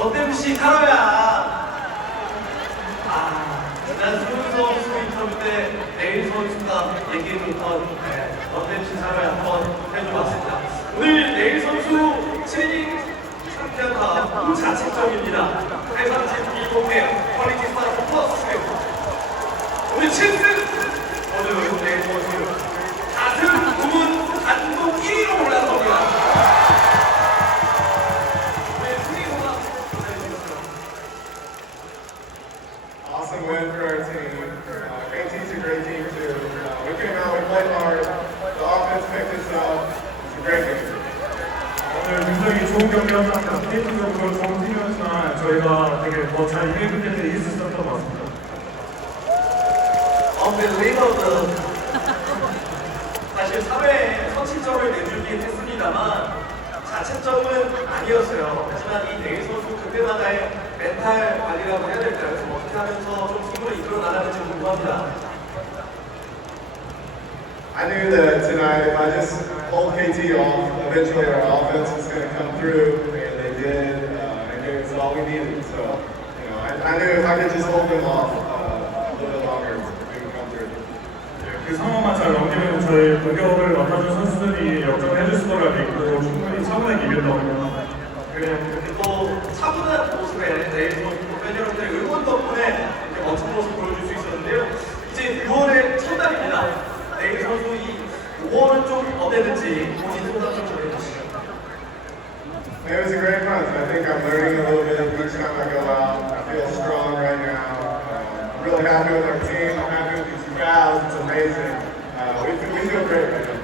롯데MC 카로야. 아, 지난 수훈 선수 인터뷰 때 내일 선수가 얘기해줬던 네, 롯데MC 카로야 한번 해줘봤습니다. 오늘 내일 선수 트레이닝 상태가 무자책적입니다. 해상진 비공개 퀄리티 스타 플러스 우리 7승 좋은 경기였습니다. 개인적으로 좋은 팀이었지만 저희가 되게 더잘 이기는 게 이길 수 있었던 것 같습니다. Unbelievable. 사실 3회에 선취점을 내주긴 했습니다만 자책점은 아니었어요. 하지만 이 내일 선수 그때마다의 멘탈 관리라고 해야 될까요? 좀 어떻게 하면서 좀 팀을 이끌어 나가는지 궁금합니다. I knew that tonight if I just hold KT off, eventually our offense is going to come through, and they did. Uh, and it was all we needed. So, you know, I, I knew if I could just hold them off uh, a little bit longer, we would come through. 그 상황만 잘 넘기면 저희 공격을 맡아준 선수들이 역전해줄 수가 있고 충분히 차분하게 이겼다고. 이렇게 또 차분한 모습에 내일 선수 팬 여러분들의 응원 덕분에 이렇게 멋진 모습 보여줄 수 있었는데요. 이제 6월의 첫날입니다. 내일 선수 이 5월은 좀 어땠는지 본인 소감 좀 전해주시죠. It was a great month. I think I'm learning a little bit each time I go out. I feel strong right now. Uh, I'm really happy with our team. I'm happy with these crowds. It's amazing. Uh, we, feel- we feel great right now.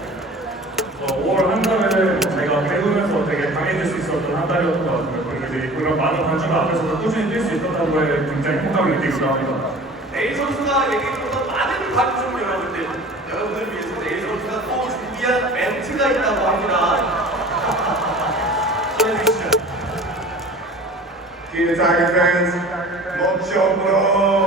어, 5월 한 달을 제가 배우면서 되게 강해질 수 있었던 한 달이었던 것 같아요. 그리고 이제 그런 많은 관중 앞에서도 꾸준히 뛸 수 있었다는 거에 굉장히 행복감을 느끼기도 합니다. 내일 선수가 얘기해줬던 많은 관중 여러분들, 여러분들을 위해서 내일 선수가 또 준비한 멘트가 있다고 합니다. fans, mucho bro.